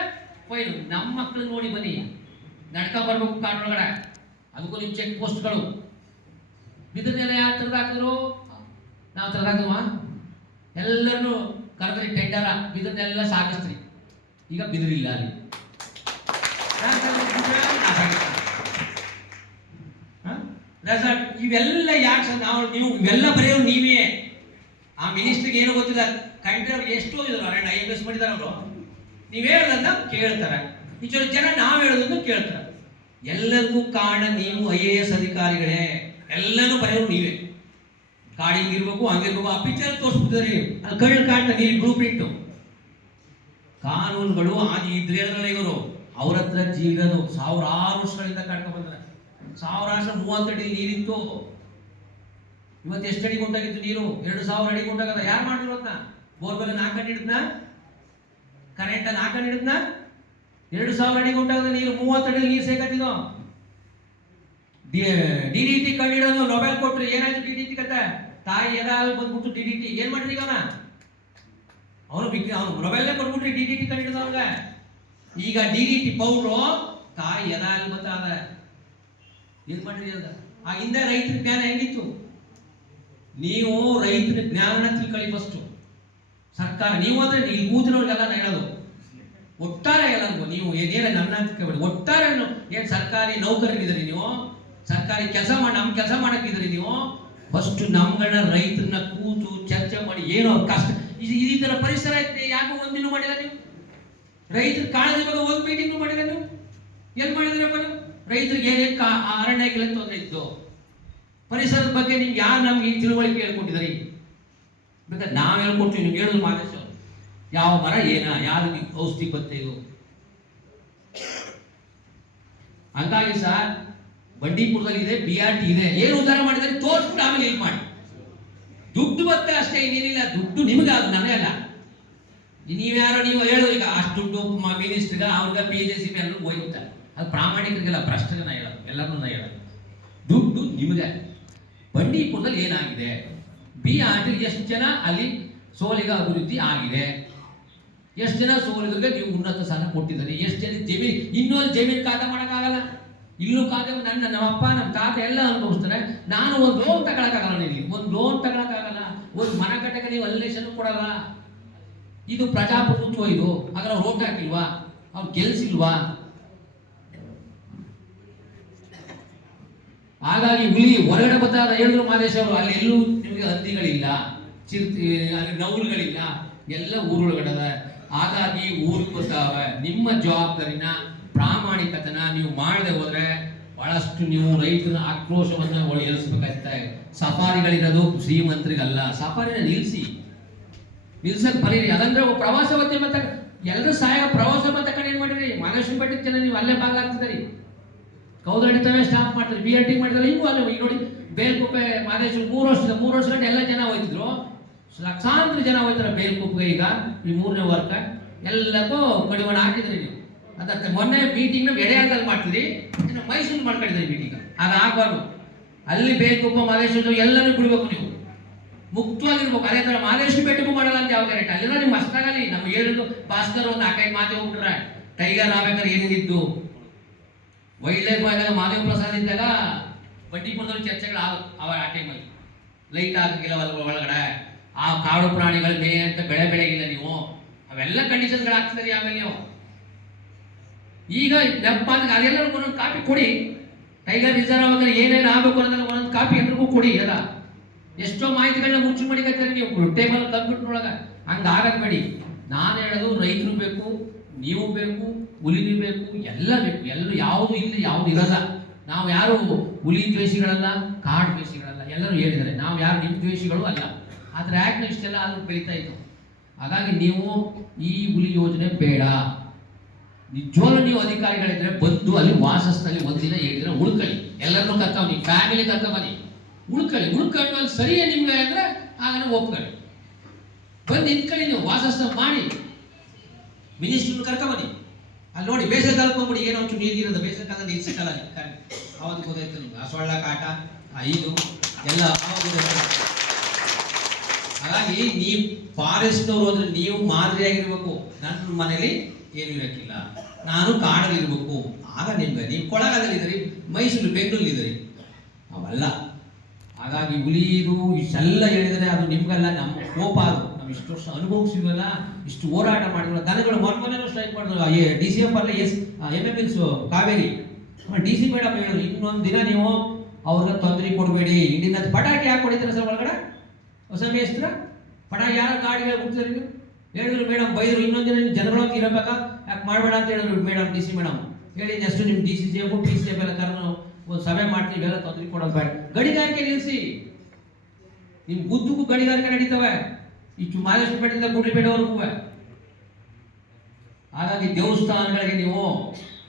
ಫೈನ್ ನಮ್ಮ ಮಕ್ಕಳು ನೋಡಿ ಬನ್ನಿ. ನಡ್ಕ ಬರ್ಬೇಕು ಕಾಡೊಳಗಡೆ. ಅದಕ್ಕೂ ನಿಮ್ಮ ಚೆಕ್ ಪೋಸ್ಟ್ಗಳು ಇದನ್ನೆಲ್ಲ ಯಾರು ಥರದ್ದು ಹಾಕಿದ್ರು? ನಾವು ಥರದ್ದು ಹಾಕಿದ್ವ ಎಲ್ಲರನ್ನು ಕರೆದ್ರಿ ಟೆಂಡರ ಇದನ್ನೆಲ್ಲ ಸಾಗಿಸ್ತ್ರಿ ಈಗ ಬಿದಿರಿಲ್ಲ ಅಲ್ಲಿ. ಇವೆಲ್ಲ ಯಾಕೆ ನಾವು, ನೀವು, ಇವೆಲ್ಲ ಬರೆಯೋರು ನೀವೇ. ಆ ಮಿನಿಸ್ಟ್ರಿಗೆ ಏನು ಗೊತ್ತಿಲ್ಲ ಕಂಟ್ರಿ ಅವ್ರಿಗೆ ಎಷ್ಟು ಇದ್ರು ಅರಣ್ಯ ಐ ಎಸ್ ಮಾಡಿದಾರೆ ಅವರು. ನೀವು ಹೇಳೋದನ್ನ ಕೇಳ್ತಾರೆ. ನಿಜ ಜನ ನಾವು ಹೇಳೋದನ್ನು ಕೇಳ್ತಾರೆ. ಎಲ್ಲರಿಗೂ ಕಾರಣ ನೀವು ಐ ಎ ಎಸ್ ಅಧಿಕಾರಿಗಳೇ. ಎಲ್ಲನೂ ಬರೆಯೋರು ನೀವೇ. ಗಾಡಿ ಹಿಂಗಿರ್ಬೇಕು, ಹಂಗಿರ್ಬೇಕು, ಆ ಪಿಕ್ಚರ್ ತೋರಿಸ್ಬಿಟ್ಟಿದ್ರಿ ಅಲ್ಲಿ ಕಳ್ಳು ಕಾಣ್ತಾ ನೀಲಿ ಬ್ಲೂ ಪ್ರಿಂಟು ಕಾನೂನುಗಳು ಆಗಿ ಇದ್ರೆ ಇವರು. ಅವ್ರ ಹತ್ರ ಜೀವನ ಸಾವಿರಾರು ವರ್ಷಗಳಿಂದ ಕಾಡ್ಕೊಂಡು ಸಾವಿರಾರು ವರ್ಷ ಅಡಿ ನೀರಿತ್ತು. ಇವತ್ತು ಎಷ್ಟು ಅಡಿ ಉಂಟಾಗಿತ್ತು ನೀರು? ಎರಡು ಸಾವಿರ ಅಡಿ ಉಂಟಾಗದ ಯಾರು ಮಾಡಿದ್ರು ಅಂತ ಬೋರ್ವೆಲ್ ನಾಲ್ಕು ಅಡಿ ಹಿಡಿದ್ನ? ಕರೆಂಟ್ ನಾಲ್ಕು ಅಡಿ ಹಿಡಿದ್ನ? ಎರಡು ಸಾವಿರ ಅಡಿ ಉಂಟಾಗದ ನೀರು, ಮೂವತ್ತು ಅಡಿ ನೀರು ಸೇಕತ್ತಿದ್ದು ಡಿ ಡಿ ಟಿ ಕಂಡಿಡೋದು ನೊಬೆಲ್ ಕೊಟ್ರು, ಏನಾಯ್ತು ಡಿ ಡಿ ಟಿ ಕತೆ? ತಾಯಿ ಎದ ಬಂದ್ಬಿಟ್ಟು ಡಿ ಡಿ ಟಿ. ಏನ್ ಮಾಡ್ರಿ ಈಗ ಅವನ? ಬಿಗ್ ಅವನು ನೊಬೆಲ್ನೇ ಕೊಟ್ಬಿಟ್ರಿ ಡಿ ಡಿ ಟಿ ಕಂಡಿಡಿದವ್ಗ ಈಗ ಡಿ ಡಿ ಟಿ ಪೌಡ್ರು ತಾಯಿ ಎದ ಅಲ್ಲಿ ಬತ್ತ ಅದ. ಏನ್ ಮಾಡ್ರಿ ಅದ? ಆ ಹಿಂದೆ ರೈತರ ಜ್ಞಾನ ಹೆಂಗಿತ್ತು? ನೀವು ರೈತರ ಜ್ಞಾನನ ತಿಳ್ಕೊಳ್ಳಿ ಫಸ್ಟ್ ಸರ್ಕಾರ, ನೀವು ಅಂದ್ರೆ ನೀವು ಕೂತಿರೋರಿಗೆಲ್ಲ ಹೇಳೋದು ಒಟ್ಟಾರೆ ಎಲ್ಲರಿಗೂ ನೀವು ಏನೇನು ನನ್ನ ಅಂತ ಒಟ್ಟಾರೆ ಏನು ಸರ್ಕಾರಿ ನೌಕರರಿದ್ದೀರಿ ನೀವು? ಸರ್ಕಾರಿ ಕೆಲಸ ಮಾಡಿ ನಮ್ಮ ಕೆಲಸ ಮಾಡಕ್ಕಿದ್ರಿ ನೀವು? ಫಸ್ಟ್ ನಮ್ಗಳನ್ನ ರೈತರನ್ನ ಕೂತು ಚರ್ಚೆ ಮಾಡಿ ಏನೋ ಅವ್ರ ಕಷ್ಟ ಈ ತರ ಪರಿಸರ ಐತೆ. ಯಾಕೆ ಒಂದಿನ ಮಾಡಿಲ್ಲ ನೀವು? ರೈತರ ಕಾಳಜಿ ಬಗ್ಗೆ ಒಂದು ಮೀಟಿಂಗ್ ಮಾಡಿಲ್ಲ ನೀವು? ಏನ್ ಮಾಡಿದ್ರೆ ನೀವು? ರೈತರಿಗೆ ಏನೇನು ಕಾ ಅರಣ್ಯಗಳ ತೊಂದರೆ ಇತ್ತು? ಪರಿಸರದ ಬಗ್ಗೆ ನಿಮ್ಗೆ ಯಾರು ನಮ್ಗೆ ಈ ತಿಳುವಳಿಕೆ ಹೇಳ್ಕೊಟ್ಟಿದ್ದಾರೆ ಬೇಕಾದ್ರೆ ನಾವು ಹೇಳ್ಕೊಡ್ತೀವಿ. ನಿಮ್ಗೆ ಹೇಳೋದು ಮಾದೇಶ. ಯಾವ ಮರ ಏನ? ಯಾರು ಔಷಧಿ ಪತ್ತೆಯು ಹಂಗಾಗಿ ಸರ್, ಬಂಡೀಪುರದಲ್ಲಿ ಇದೆ ಬಿ ಆರ್ ಟಿ ಇದೆ. ಏನು ಉದ್ಧಾರ ಮಾಡಿದ್ರೆ ತೋರಿಸ್ಬಿಟ್ಟು ಆಮೇಲೆ ಇದು ಮಾಡಿ. ದುಡ್ಡು ಬತ್ತೆ ಅಷ್ಟೇ, ಇನ್ನೇನಿಲ್ಲ. ದುಡ್ಡು ನಿಮಗೆ ಅದು ಅಲ್ಲ. ನೀವ್ಯಾರೋ ನೀವು ಹೇಳೋ ಈಗ ಅಷ್ಟು ದುಡ್ಡು ಮಿನಿಸ್ಟ್ರಿಗ ಅವ್ರಿಗೆ ಪಿ ಜೆ ಸಿ ಎಲ್ಲರೂ ಹೋಯ್ತಾರೆ ಅದು ಪ್ರಾಮಾಣಿಕರಿಗೆಲ್ಲ ಭ್ರಷ್ಟಗೆ ನಾ ಹೇಳೋದು ಎಲ್ಲರೂ ಹೇಳೋದು. ದುಡ್ಡು ನಿಮಗೆ. ಬಂಡೀಪುರದಲ್ಲಿ ಏನಾಗಿದೆ? ಬಿ ಆರ್ ಟಿ ಎಷ್ಟು ಜನ ಅಲ್ಲಿ ಸೋಲಿಗ ಅಭಿವೃದ್ಧಿ ಆಗಿದೆ? ಎಷ್ಟು ಜನ ಸೋಲಿದ್ರೆ ನೀವು ಉನ್ನತ ಸ್ಥಾನ ಕೊಟ್ಟಿದ್ದಾರೆ? ಎಷ್ಟು ಜನ ಜಮೀನ್ ಇನ್ನೊಂದು ಜಮೀನು ಖಾತೆ ಮಾಡೋಕ್ಕಾಗಲ್ಲ. ಇಲ್ಲೂ ಖಾತೆ ನನ್ನ ನಮ್ಮಪ್ಪ, ನಮ್ಮ ತಾತ ಎಲ್ಲ ಅನುಭವಿಸ್ತಾರೆ. ನಾನು ಒಂದು ಲೋನ್ ತಗೊಳಕ್ಕಾಗಲ್ಲ ನೀವು ಒಂದು ಲೋನ್ ತಗೊಳಕ್ಕಾಗಲ್ಲ. ಒಂದು ಮನ ಕಟ್ಟಕ್ಕೆ ನೀವು ಅಲ್ಲೇಷನ್ ಕೊಡಲ್ಲ. ಇದು ಪ್ರಜಾಪ್ರಭುತ್ವ ಇದು. ಹಾಗಾದ್ರೆ ಅವ್ರು ಓಟ್ ಹಾಕಿಲ್ವಾ? ಅವ್ರು ಗೆಲ್ಸಿಲ್ವಾ? ಹಾಗಾಗಿ ಹುಲಿ ಹೊರಗಡೆ ಬರ್ತಾರೆ ಹೇಳಿದ್ರು ಮಾದೇಶ್ ಅವರು, ಅಲ್ಲಿ ಎಲ್ಲೂ ನಿಮಗೆ ಹಂದಿಗಳಿಲ್ಲ, ಚಿರ್ತಿ ನೌಲುಗಳಿಲ್ಲ ಎಲ್ಲ ಊರೊಳಗಡೆ ಹಾಗಾಗಿ ಊರು ಬರ್ತಾವೆ ನಿಮ್ಮ ಜವಾಬ್ದಾರಿನ ಪ್ರಾಮಾಣಿಕತನ ನೀವು ಮಾಡದೆ ಹೋದ್ರೆ ಬಹಳಷ್ಟು ನೀವು ರೈತರ ಆಕ್ರೋಶವನ್ನ ಎಳಿಸ್ಬೇಕಾಗ್ತದೆ ಸಫಾರಿಗಳಿರೋದು ಶ್ರೀಮಂತರಿಗಲ್ಲ. ಸಫಾರಿನ ನಿಲ್ಸಿ. ನಿಲ್ಸಕ್ ಬರೀರಿ ಅದಂದ್ರೆ ಪ್ರವಾಸ ಪ್ರವಾಸೋದ್ಯಮ ತಕ ಎಲ್ಲರೂ ಸಹಾಯ ಪ್ರವಾಸೋದ್ಯಮ ತಕೊಂಡು ಏನ್ ಮಾಡಿರಿ? ಮಹೇಶ್ವರ ಬೆಟ್ಟದ ಜನ ನೀವು ಅಲ್ಲೇ ಭಾಗ ಆಗ್ತಿದ್ದೀರಿ ಕೌದಡಿತವೇ ಸ್ಟಾಪ್ ಮಾಡ್ತಾರೆ. ಬಿ ಆರ್ ಟಿ ಮಾಡಿದ್ರೆ ಹಿಂಗೂ ಅಲ್ಲೇ ಈಗ ನೋಡಿ ಬೇಲ್ಕುಪ್ಪೆ ಮಾದೇಶ್ವರ ಮೂರು ವರ್ಷದ ಮೂರು ವರ್ಷ ಗಂಟೆ ಎಲ್ಲ ಜನ ಹೋಯ್ತಿದ್ರು. ಲಕ್ಷಾಂತರ ಜನ ಹೋಯ್ತಾರೆ ಬೇಲ್ಕುಪ್ಪೆ ಈಗ, ಈ ಮೂರನೇ ವರ್ಕ ಎಲ್ಲಕ್ಕೂ ಕಡಿವಾಣ ಹಾಕಿದ್ರಿ ನೀವು. ಅದಕ್ಕೆ ಮೊನ್ನೆ ಮೀಟಿಂಗ್ ನಾವು ಎಡೆಯಾಗಲ್ಲಿ ಮಾಡ್ತೀರಿ ಮೈಸೂರು ಮಾಡ್ಕೊಂಡಿದ್ದೀರಿ ಮೀಟಿಂಗ್ ಅದು ಆಗಬಾರ್ದು. ಅಲ್ಲಿ ಬೇಲ್ಕುಪ್ಪ ಮಹದೇಶ್ವರ ಎಲ್ಲರೂ ಬಿಡ್ಬೇಕು ನೀವು. ಮುಕ್ತವಾಗಿರ್ಬೇಕು. ಅದೇ ಥರ ಮಹದೇಶ್ವರ ಬೆಟ್ಟಕ್ಕೂ ಮಾಡಲ್ಲ ಅಂತ ಯಾವ ಕರೆಕ್ಟ್ ಅಲ್ಲಿಂದ ನಿಮ್ಮ ಮಸ್ತಾಗಲಿ ನಮ್ಮ ಹೇಳಿದ್ದು ಭಾಸ್ಕರ್ ಒಂದು ನಾಲ್ಕೈದು ಮಾತು ಹೋಗ್ಬಿಟ್ರೆ ಟೈಗರ್ ಆಗ್ಬೇಕಾದ್ರೆ ಏನಿದ್ದು ವೈಲ್ಡ್ ಲೈಫ್ ಆದಾಗ ಮಾದೇವ ಪ್ರಸಾದ್ ಇದ್ದಾಗ ಬಂಡೀಪುರದಲ್ಲಿ ಚರ್ಚೆಗಳು ಆಗ ಆ ಟೈಮಲ್ಲಿ ಲೈಟ್ ಹಾಕಿಲ್ಲ ಒಳಗಡೆ ಆ ಕಾಡು ಪ್ರಾಣಿಗಳ ಮೇಲೆ ಅಂತ ಬೆಳೆ ಬೆಳೆಗಿಲ್ಲ ನೀವು. ಅವೆಲ್ಲ ಕಂಡೀಷನ್ಗಳು ಹಾಕ್ತಿದ್ರಿ ಆಮೇಲೆ ನೀವು. ಈಗ ನೆಪ್ಪ ಅದೆಲ್ಲ ಒಂದೊಂದು ಕಾಪಿ ಕೊಡಿ. ಟೈಗರ್ ರಿಸರ್ವ್ ಅಂದ್ರೆ ಏನೇನು ಆಗಬೇಕು ಅನ್ನೋದನ್ನ ಒಂದೊಂದು ಕಾಪಿ ಎಲ್ರಿಗೂ ಕೊಡಿ ಎಲ್ಲ. ಎಷ್ಟೋ ಮಾಹಿತಿಗಳನ್ನ ಮುಚ್ಚು ಮಾಡಿಕತ್ತೀರಿ ನೀವು. ಟೇಬಲ್ ಕಂಪ್ಯೂಟರ್ ಹಂಗ ಆಗಬೇಡಿ ನಾನು ಹೇಳೋದು ರೈತರು ಬೇಕು, ನೀವು ಬೇಕು, ಹುಲಿನೂ ಬೇಕು, ಎಲ್ಲ ಬೇಕು. ಎಲ್ಲರೂ ಯಾವುದು ಇಲ್ಲ, ಯಾವುದು ಇರಲ್ಲ. ನಾವು ಯಾರು ಹುಲಿ ದ್ವೇಷಿಗಳಲ್ಲ, ಕಾಡು ದ್ವೇಷಿಗಳಲ್ಲ, ಎಲ್ಲರೂ ಹೇಳಿದ್ದಾರೆ ನಾವು ಯಾರು ನಿಮ್ಮ ದ್ವೇಷಿಗಳು ಅಲ್ಲ. ಆದ್ರೆ ಯಾಕೆ ಇಷ್ಟೆಲ್ಲ ಅಲ್ಲಿ ಬೆಳೀತಾ ಇತ್ತು ಹಾಗಾಗಿ ನೀವು ಈ ಹುಲಿ ಯೋಜನೆ ಬೇಡ. ನಿಜವಾಗ್ಲೂ ನೀವು ಅಧಿಕಾರಿಗಳಿದ್ರೆ ಬಂದು ಅಲ್ಲಿ ವಾಸಸ್ಥಳಿ ಒಂದಿನ ಹೇಳಿದ್ರೆ ಉಳ್ಕೊಳ್ಳಿ. ಎಲ್ಲರನ್ನೂ ಕರ್ಕೊಂಬನಿ ಫ್ಯಾಮಿಲಿ ಕರ್ಕೊಂಬನಿ ಉಳ್ಕೊಳ್ಳಿ. ಉಳ್ಕೊಂಡು ಅಲ್ಲಿ ಸರಿಯೇ ನಿಮ್ಗೆ ಅಂದ್ರೆ ಆಗ ಒಪ್ಕೊಳ್ಳಿ. ಬಂದು ನಿಂತ್ಕೊಳ್ಳಿ ನೀವು. ವಾಸಸ್ಥ ಮಾಡಿ. ಮಿನಿಸ್ಟ್ರನ್ನ ಬನ್ನಿ. ಅಲ್ಲಿ ನೋಡಿ ಬೇಸಿಗೆ ಕಾಲಕ್ಕೆ ಏನೋ ಒಂಚೂರು ನೀರಿಗಿರೋದು. ಕಾಲದಲ್ಲಿ ನೀರು ಸಿಕ್ಕಲ್ಲ ಅವತ್ತು ಗೊತ್ತಾಯ್ತು ನಿಮ್ಗೆ. ಆ ಸೊಳ್ಳ ಕಾಟ, ಆ ಇದು ಎಲ್ಲ ಹಾಗಾಗಿ ನೀವು ಫಾರೆಸ್ಟ್ನವರು ಅಂದ್ರೆ ನೀವು ಮಾದರಿಯಾಗಿರ್ಬೇಕು ನನ್ನ ಮನೆಯಲ್ಲಿ ಏನು ಇರಕ್ಕಿಲ್ಲ. ನಾನು ಕಾಡಲ್ಲಿರ್ಬೇಕು ಆಗ ನಿಮ್ಗೆ ನೀವು ಕೊಳಗಾದಲ್ಲಿದ್ದೀರಿ ಮೈಸೂರು ಬೆಂಗಳೂರಿದ್ದೀರಿ ಅವಲ್ಲ ಹಾಗಾಗಿ ಉಳಿದು ಇಷ್ಟೆಲ್ಲ ಹೇಳಿದರೆ ಅದು ನಿಮ್ಗಲ್ಲ ನಮ್ಮ ಕೋಪ ಅದು. ನಾವು ಇಷ್ಟು ವರ್ಷ ಅನುಭವಿಸಿದ್ವಲ್ಲ, ಇಷ್ಟು ಹೋರಾಟ ಮಾಡಿದ್ವಲ್ಲ, ದನಗಳು ಮೊನ್ನೆ ಸ್ಟ್ರೈಕ್ ಮಾಡಿದ್ರು ಡಿ ಸಿ ಎಫ್ ಅಲ್ಲ, ಎಸ್ ಎಂ ಎಂ ಎಲ್ಸ್, ಕಾವೇರಿ. ಡಿ ಸಿ ಮೇಡಮ್ ಹೇಳಿದ್ರು. ಇನ್ನೊಂದು ದಿನ ನೀವು ಅವ್ರನ್ನ ತೊಂದರೆ ಕೊಡಬೇಡಿ. ಇಂಡಿನ ಪಟಾಕಿ ಹೊಡಿತಾರೆ ಸರ್ ಒಳಗಡೆ. ಹೊಸ ಮೇಸ್ತ್ರ? ಪಣ ಯಾರ ಗಾಡಿಗೆ ಹೋಗ್ತಾರೆ ನೀವು ಹೇಳಿದ್ರು ಮೇಡಮ್ ಬೈದ್ರು, ಇನ್ನೊಂದು ದಿನ ಅಂತ ಇರಬೇಕಾ? ಯಾಕೆ, ಮಾಡಬೇಡ ಅಂತ ಹೇಳಿದ್ರು ಮೇಡಮ್ ಡಿ ಸಿ ಮೇಡಮ್ ಹೇಳಿ ನೆಕ್ಸ್ಟ್ ನಿಮ್ಮ D C C F D C F ಎಲ್ಲ ಕರೆದು ಒಂದು ಸಭೆ ಮಾಡ್ತೀವಿ ಎಲ್ಲ ತೊಂದರೆ ಕೊಡೋದು ಬೇಡ. ಗಣಿಗಾರಿಕೆ ನಿಲ್ಲಿಸಿ ನಿಮ್ಮ ಉದ್ದಕ್ಕೂ ಗಣಿಗಾರಿಕೆ ನಡೀತವೆ. ಮಾದೇಶ್ವರ ಬೆಟ್ಟದಿಂದ ಗುಡ್ಲಿಪೇಟೆವರೆಗೂ ಹಾಗಾಗಿ ದೇವಸ್ಥಾನಗಳಿಗೆ ನೀವು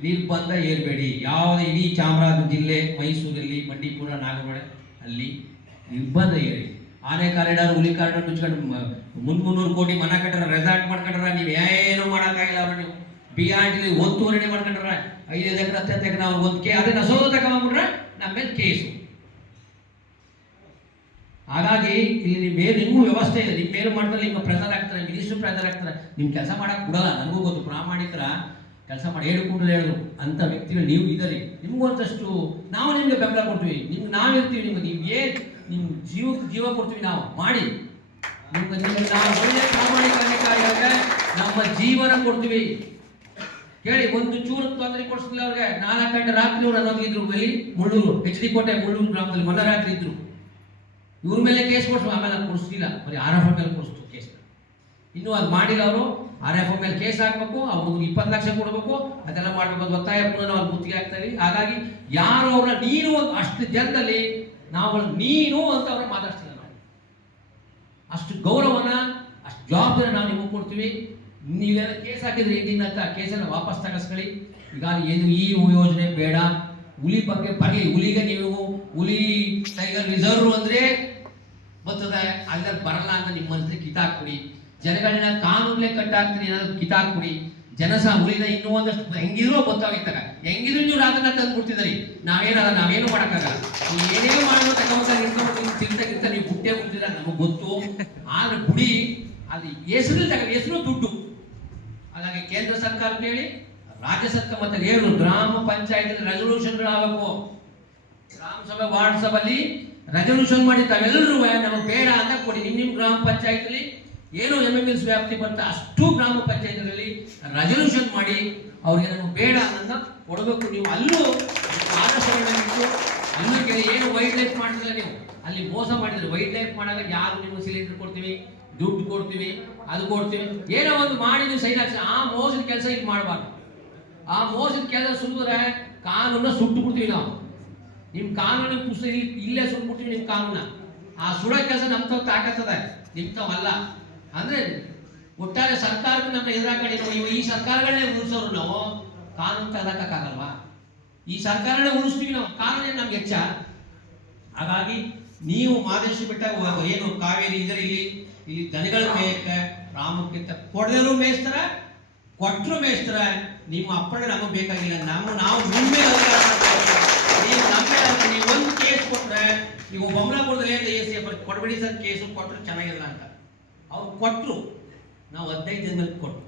ನಿರ್ಬಂಧ ಏರ್ಬೇಡಿ. ಯಾವುದೇ ಇಡೀ ಚಾಮರಾಜ ಜಿಲ್ಲೆ ಮೈಸೂರಲ್ಲಿ, ಬಂಡೀಪುರ ನಾಗಮಣೆ ಅಲ್ಲಿ ನಿರ್ಬಂಧ ಏರಿ. ಆನೆ ಕಾರಿಡಾರ್, ಹುಲಿ ಕಾರಿಡಾರ್ ಮುಚ್ಕೊಂಡು ಮುನ್ ಮುನ್ನೂರು ಕೋಟಿ ಮನೆ ಕಟ್ಟರ ರೆಸಾರ್ಟ್ ಮಾಡ್ಕೊಂಡ್ರ ನೀವು ಏನು ಮಾಡೋಕ್ಕಾಗಿಲ್ಲ ಅವ್ರು ನೀವು. ಬಿ ಆರ್ ಟಿ ಒತ್ತುವರಿ ಮಾಡ್ಕೊಂಡ್ರ. ಐದೈದು ಎಕರೆ, ಹತ್ತು ಎಕರೆ ಅವ್ರು ಒಂದು ಕೆ, ಅದನ್ನ ಸೋ ತಗೊಂಡ್ಬಿಟ್ರೆ ನಮ್ಮ ಮೇಲೆ ಕೇಸು ಹಾಗಾಗಿ ಇಲ್ಲಿ ನಿಮ್ಮ ಮೇಲೆ ನಿಮಗೂ ವ್ಯವಸ್ಥೆ ಇದೆ. ನಿಮ್ಮ ಮೇಲೆ ಮಾಡಿದ್ರೆ ನಿಮ್ಮ ಪ್ರೆಸರ್ ಆಗ್ತಾರೆ ಮಿನಿಸ್ಟರ್ ಪ್ರೆಸರ್ ಆಗ್ತಾರೆ ನಿಮ್ಮ ಕೆಲಸ ಮಾಡಕ್ ಕೊಡಲ್ಲ ನನಗೂ ಗೊತ್ತು. ಪ್ರಾಮಾಣಿಕರ ಕೆಲಸ ಮಾಡಿ ಹೇಳ್ಕೊಂಡು ಹೇಳಿದ್ರು ಅಂತ ವ್ಯಕ್ತಿಗಳು ನೀವು ಇದ್ದಾರೆ ನಿಮಗೊಂದಷ್ಟು ನಾವು ನಿಮಗೆ ಬೆಂಬಲ ಕೊಡ್ತೀವಿ. ನಿಮ್ಗೆ ನಾವು ಇರ್ತೀವಿ ನಿಮ್ಗೆ, ನೀವು ಏನ್ ನಿಮ್ಮ ಜೀವಕ್ಕೆ ಜೀವ ಕೊಡ್ತೀವಿ ನಾವು, ಮಾಡಿ. ನಾವು ನಮ್ಮ ಜೀವನ ಕೊಡ್ತೀವಿ. ಕೇಳಿ, ಒಂದು ಚೂರು ತೊಂದರೆ ಕೊಡಿಸ್ತಿಲ್ಲ ಅವ್ರಿಗೆ, ನಾಲ್ಕು ಗಂಟೆ ರಾತ್ರಿ ಅವ್ರು ಅನ್ನೋದಿದ್ರು ಬಲಿ ಮುಳ್ಳೂರು, ಎಚ್ ಡಿ ಕೋಟೆ, ಮುಳ್ಳೂರು ಗ್ರಾಮದಲ್ಲಿ ಮೊನ್ನೆ ರಾತ್ರಿ ಇದ್ರು. ಇವ್ರ ಮೇಲೆ ಕೇಸ್ ಕೊಡ್ಸು ಆಮೇಲೆ ಕೊಡಿಸ್ಲಿಲ್ಲ ಬರೀ ಆರ್ ಎಫ್ ಮೇಲೆ ಕೊಡಿಸ್ತು ಕೇಸ್. ಇನ್ನೂ ಅದು ಮಾಡಿಲ್ಲ ಅವರು, ಆರ್ ಎಫ್ ಮೇಲೆ ಕೇಸ್ ಹಾಕ್ಬೇಕು ಅವ್ರಿಗೆ ಇಪ್ಪತ್ತು ಲಕ್ಷ ಕೊಡಬೇಕು, ಅದೆಲ್ಲ ಮಾಡಬೇಕು ಅದು ಒತ್ತಾಯ ಪುನಃ ಅವ್ರು ಗುತ್ತಿಗೆ ಹಾಕ್ತಾರೆ ಹಾಗಾಗಿ ಯಾರು ಅವರ ನೀನು ಅಷ್ಟು ಜನದಲ್ಲಿ ನಾವು ನೀನು ಅಂತ ಅವ್ರಿಗೆ ಮಾತಾಡ್ತಿಲ್ಲ ನಾವು. ಅಷ್ಟು ಗೌರವನ, ಅಷ್ಟು ಜವಾಬ್ದಾರಿ ನಾವು ನಿಮಗೆ ಕೊಡ್ತೀವಿ. ನೀವೇನ ಕೇಸ್ ಹಾಕಿದ್ರೆ ಹಿಂದಿನ ಅಂತ ಕೇಸನ್ನು ವಾಪಸ್ ತಗಸ್ಕೊಳ್ಳಿ. ಈಗ ಏನು ಈ ಯೋಜನೆ ಬೇಡ. ಹುಲಿ ಬಗ್ಗೆ ಬರಲಿ ಹುಲಿಗೆ ನೀವು, ಹುಲಿ ಟೈಗರ್ ರಿಸರ್ವ್ ಅಂದ್ರೆ ಬರ್ತದೆ ಅಲ್ಲಿ ಬರಲ್ಲ ಅಂತ ನಿಮ್ಮ ಮನಸ್ಸಿಗೆ ಕಿತಾಕ್ಬಿಡಿ ಜನಗಳನ್ನ ಕಾನೂನ್ಲೆ ಕಟ್ಟಾಕ್ತೀನಿ ಏನಾದ್ರು ಕಿತಾಕ್ಬಿಡಿ ಜನಸ ಉಳಿದ ಇನ್ನೂ ಒಂದಷ್ಟು ಹೆಂಗಿದ್ರು ಗೊತ್ತಾಗಿತ್ತಾಗ ಹೆಂಗಿದ್ರು ನೀವು ರಾಗನ ತಂದ್ಬಿಡ್ತಿದ್ರಿ ನಾವೇನಲ್ಲ, ನಾವೇನು ಮಾಡೋಕ್ಕಾಗಲ್ಲ. ನೀವು ಏನೇ ಮಾಡೋ ತಗೊಂತ ನಿಂತ್ಕೊಂಡು ತಿಂತ ಗಿಂತ ನೀವು ಗುಟ್ಟೆ ಬಿಡ್ತೀರ ನಮಗೆ ಗೊತ್ತು. ಆದ್ರೆ ಗುಡಿ ಅದು ಹೆಸರು ತಗ ಹೆಸರು ದುಡ್ಡು. ಹಾಗಾಗಿ ಕೇಂದ್ರ ಸರ್ಕಾರ ಕೇಳಿ ರಾಜ್ಯ ಸರ್ಕಾರ ಮತ್ತೆ ಏನು ಗ್ರಾಮ ಪಂಚಾಯತ್ ರೆಸೊಲ್ಯೂಷನ್ಗಳಾಗಬೇಕು ಗ್ರಾಮ ಸಭೆ ವಾರ್ಡ್ ಸಭೆಯಲ್ಲಿ ರೆಸೊಲ್ಯೂಷನ್ ಮಾಡಿ ತಾವೆಲ್ಲರೂ, ನಮಗೆ ಬೇಡ ಅಂತ ಕೊಡಿ. ನಿಮ್ಮ ನಿಮ್ಮ ಗ್ರಾಮ ಪಂಚಾಯತ್ಲಿ ಏನು ಎಂ ಎಂ ಎಸ್ ವ್ಯಾಪ್ತಿ ಬಂತ ಅಷ್ಟು ಗ್ರಾಮ ಪಂಚಾಯತ್ಗಳಲ್ಲಿ ರೆಸಲ್ಯೂಷನ್ ಮಾಡಿ ಅವ್ರಿಗೆ ನಮಗೆ ಬೇಡ ಅನ್ನೋದನ್ನ ಕೊಡಬೇಕು. ನೀವು ಅಲ್ಲೂ ಆದರ್ಶಗಳನ್ನಿಟ್ಟು ಅಲ್ಲೂ ಏನು ವೈಲ್ಡ್ ಲೈಫ್ ಮಾಡಿದ್ರೆ ನೀವು? ಅಲ್ಲಿ ಮೋಸ ಮಾಡಿದ್ರೆ. ವೈಲ್ಡ್ ಲೈಫ್ ಮಾಡಾಗ ಯಾರು ನಿಮ್ಗೆ ಸಿಲಿಂಡರ್ ಕೊಡ್ತೀವಿ? ದುಡ್ಡು ಕೊಡ್ತೀವಿ? ಅದು ಕೊಡ್ತೀವಿ? ಏನೋ ಒಂದು ಮಾಡಿ ನೀವು ಹಾಕ್ಸಿ. ಆ ಮೋಸದ ಕೆಲಸ ಇದು ಮಾಡಬಾರ್ದು. ಆ ಮೋಸದ ಕೆಲಸ ಸುಮ್ಮನೆ ಕಾನೂನ ಸುಟ್ಟು ಬಿಡ್ತೀವಿ ನಾವು. ನಿಮ್ಮ ಕಾನೂನು ಪುಸ್ತಕ ಇಲ್ಲಿ- ಇಲ್ಲೇ ಸುಟ್ಬಿಡ್ತೀವಿ ನಿಮ್ಮ ಕಾನೂನ. ಆ ಸುಡೋ ಕೆಲಸ ನಮ್ಮ ತಾಕತ್ತದೆ. ನಿಮ್ ತಾವಲ್ಲ. ಅಂದ್ರೆ ಒಟ್ಟಾರೆ ಸರ್ಕಾರಕ್ಕೆ ನಮ್ಮ ಎದುರಾಕಡೆ ಈ ಸರ್ಕಾರಗಳನ್ನೇ ಉಳಿಸೋರು ನಾವು, ಕಾನೂನು ತಗೋಕ್ಕಾಗಲ್ವಾ ಈ ಸರ್ಕಾರನೇ ಉಳಿಸ್ತೀವಿ ನಾವು, ಕಾನೂನೇ ನಮ್ಗೆ ಹೆಚ್ಚ ಹಾಗಾಗಿ ನೀವು ಮಾದೇಶಿ ಬೆಟ್ಟ ಏನು ಕಾವೇರಿ ಇದ್ರೆ ಇಲ್ಲಿ ಇಲ್ಲಿ ದನಗಳ ಮೇಯಕ್ಕೆ ಪ್ರಾಮುಖ್ಯತೆ ಕೊಡದರು ಮೇಯಿಸ್ತಾರ ಕೊಟ್ಟರು ಮೇಯಿಸ್ತಾರ, ನಿಮ್ಮ ಅಪ್ಪಣೆ ನಮಗೆ ಬೇಕಾಗಿಲ್ಲ ನಮ್ಮ ನಾವು ನಿಮ್ಮ. ನೀವು ನಮ್ಮ ಒಂದು ಕೇಸ್ ಕೊಟ್ರೆ, ನೀವು ಬೊಮ್ಮಲಾಪುರದಲ್ಲಿ ಏನು ಎ ಸಿ ಕೊಡಬೇಡಿ ಸರ್ ಕೇಸು ಕೊಟ್ಟರೆ ಚೆನ್ನಾಗಿಲ್ಲ ಅಂತ. ಅವ್ರು ಕೊಟ್ಟರು ನಾವು ಹದಿನೈದು ದಿನದಲ್ಲಿ ಕೊಟ್ಟು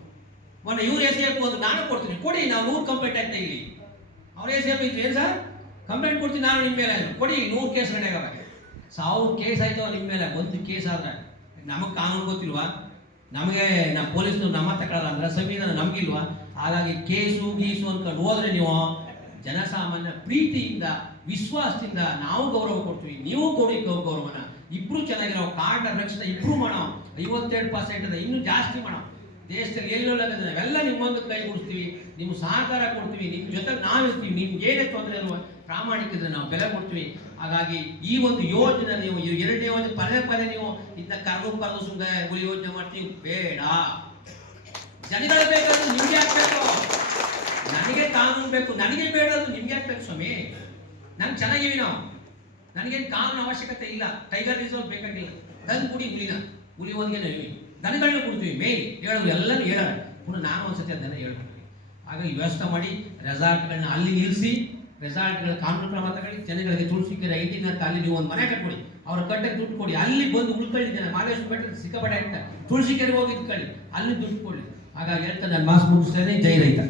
ಮೊನ್ನೆ ಇವ್ರು ಎಸ್ ಎಫ್ ಒಂದು ನಾನು ಕೊಡ್ತೀನಿ. ಕೊಡಿ, ನಾವು ನೂರು ಕಂಪ್ಲೇಂಟ್ ಆಗ್ತಾ ಇಲ್ಲಿ? ಅವ್ರ ಎಸ್ ಎಫ್ ಇತ್ತು ಏನು ಸರ್? ಕಂಪ್ಲೇಂಟ್ ಕೊಡ್ತೀನಿ, ನಾನು ನಿಮ್ಮ ಮೇಲೆ. ಕೊಡಿ, ನೂರು ಕೇಸ್ ನಡೆಯಾಗವೆ ಸಾವಿರ ಕೇಸ್ ಆಯ್ತು ನಿಮ್ಮ ಮೇಲೆ. ಒಂದು ಕೇಸ್ ಆದ್ರೆ ನಮಗೆ ಕಾನೂನು ಗೊತ್ತಿಲ್ವಾ? ನಮಗೆ ನಮ್ಮ ಪೊಲೀಸ್ನವ್ರು ನಮ್ಮ ತಗೊಳ್ಳಲ್ಲ ಅಂದ್ರೆ ಸಂವಿಧಾನ ನಮಗಿಲ್ವಾ ಹಾಗಾಗಿ ಕೇಸು, ಗೀಸು ಅನ್ಕೊಂಡು ಹೋದ್ರೆ ನೀವು ಜನಸಾಮಾನ್ಯ ಪ್ರೀತಿಯಿಂದ, ವಿಶ್ವಾಸದಿಂದ ನಾವು ಗೌರವ ಕೊಡ್ತೀವಿ. ನೀವು ಕೊಡಿ ಗೌರವನ. ಇಬ್ರು ಚೆನ್ನಾಗಿರೋ ಕಾಂಡ ರಕ್ಷಣೆ ಇಬ್ರು ಮಾಡೋ ಐವತ್ತೆರಡು ಪರ್ಸೆಂಟ್ ಅದ ಇನ್ನೂ ಜಾಸ್ತಿ ಮಾಡೋ ದೇಶದಲ್ಲಿ ಎಲ್ಲೆಲ್ಲ ನಾವೆಲ್ಲ ನಿಮ್ಮೊಂದು ಕೈ ಕೊಡ್ತೀವಿ ನಿಮ್ಗೆ ಸಹಕಾರ ಕೊಡ್ತೀವಿ ನಿಮ್ಮ ಜೊತೆ ನಾವಿರ್ತೀವಿ ನಿಮ್ಗೆ ಏನೇ ತೊಂದರೆ ಇರುವ ಪ್ರಾಮಾಣಿಕತೆ ನಾವು ಬೆಲೆ ಕೊಡ್ತೀವಿ. ಹಾಗಾಗಿ ಈ ಒಂದು ಯೋಜನೆ ನೀವು ಎರಡನೇ ಒಂದು ಪದೇ ಪದೇ ನೀವು ಇಂಥ ಕರ್ಗು ಕರ್ಗು ಸುಮ್ಮನೆ ಗುರಿ ಯೋಜನೆ ಮಾಡ್ತೀವಿ. ಬೇಡ. ಜನಗಳು ಬೇಕಾದ್ರೆ ನಿಮ್ಗೆ ಹಾಕ್ಬೇಕು ನನಗೆ ಕಾನೂನು ಬೇಕು. ನನಗೆ ಬೇಡ ಅದು ನಿಮ್ಗೆ ಹಾಕ್ಬೇಕು ಸ್ವಾಮಿ? ನಂಗೆ ಚೆನ್ನಾಗಿವಿ ನಾವು. ನನಗೇನು ಕಾನೂನು ಅವಶ್ಯಕತೆ ಇಲ್ಲ. ಟೈಗರ್ ರಿಸರ್ವ್ ಬೇಕಾಗಿಲ್ಲ. ತಂದು ಕುಡಿ ಹುಲಿನ ಒಂದಿಗೆ ನಾವು ದನಗಳನ್ನ ಕೊಡ್ತೀವಿ ಮೇಯ್ ಹೇಳೋದು ಎಲ್ಲರೂ ಹೇಳೋಣ ಪುನಃ ನಾನು ಒಂದ್ಸತಿ ಅದನ್ನ ಹೇಳ್ತೀನಿ ಹಾಗಾಗಿ ವ್ಯವಸ್ಥೆ ಮಾಡಿ ರೆಸಾರ್ಟ್ಗಳನ್ನ ಅಲ್ಲಿ ನಿಲ್ಲಿಸಿ ರೆಸಾರ್ಟ್ಗಳ ಕಾನೂನು ಕ್ರಮ ತಗೊಳ್ಳಿ, ಜನಗಳಿಗೆ ತುಳಸಿಕೆರೆ ಐದಿನ ಅಂತ ಅಲ್ಲಿ ನೀವು ಒಂದು ಮನೆ ಕಟ್ಕೊಡಿ. ಅವ್ರ ಕಟ್ಟಕ್ಕೆ ದುಡ್ಡು ಕೊಡಿ. ಅಲ್ಲಿ ಬಂದು ಉಳ್ಕೊಳ್ಳಿ ಜನ. ಮಾದೇಶ್ವರ ಬೆಟ್ಟ ಸಿಕ್ಕಾಪಟ್ಟೆ ಅಂತ ತುಳಸಿ ಕೆರೆ ಹೋಗಿ ಇಟ್ಕೊಳ್ಳಿ ಅಲ್ಲಿ ದುಡ್ಡು ಕೊಡಿ ಹಾಗಾಗಿ ಹೇಳ್ತಾ ನಾನು ಮಾಸ್ ಮುಗಿಸ್ತೇನೆ. ಜೈ ರೈತ.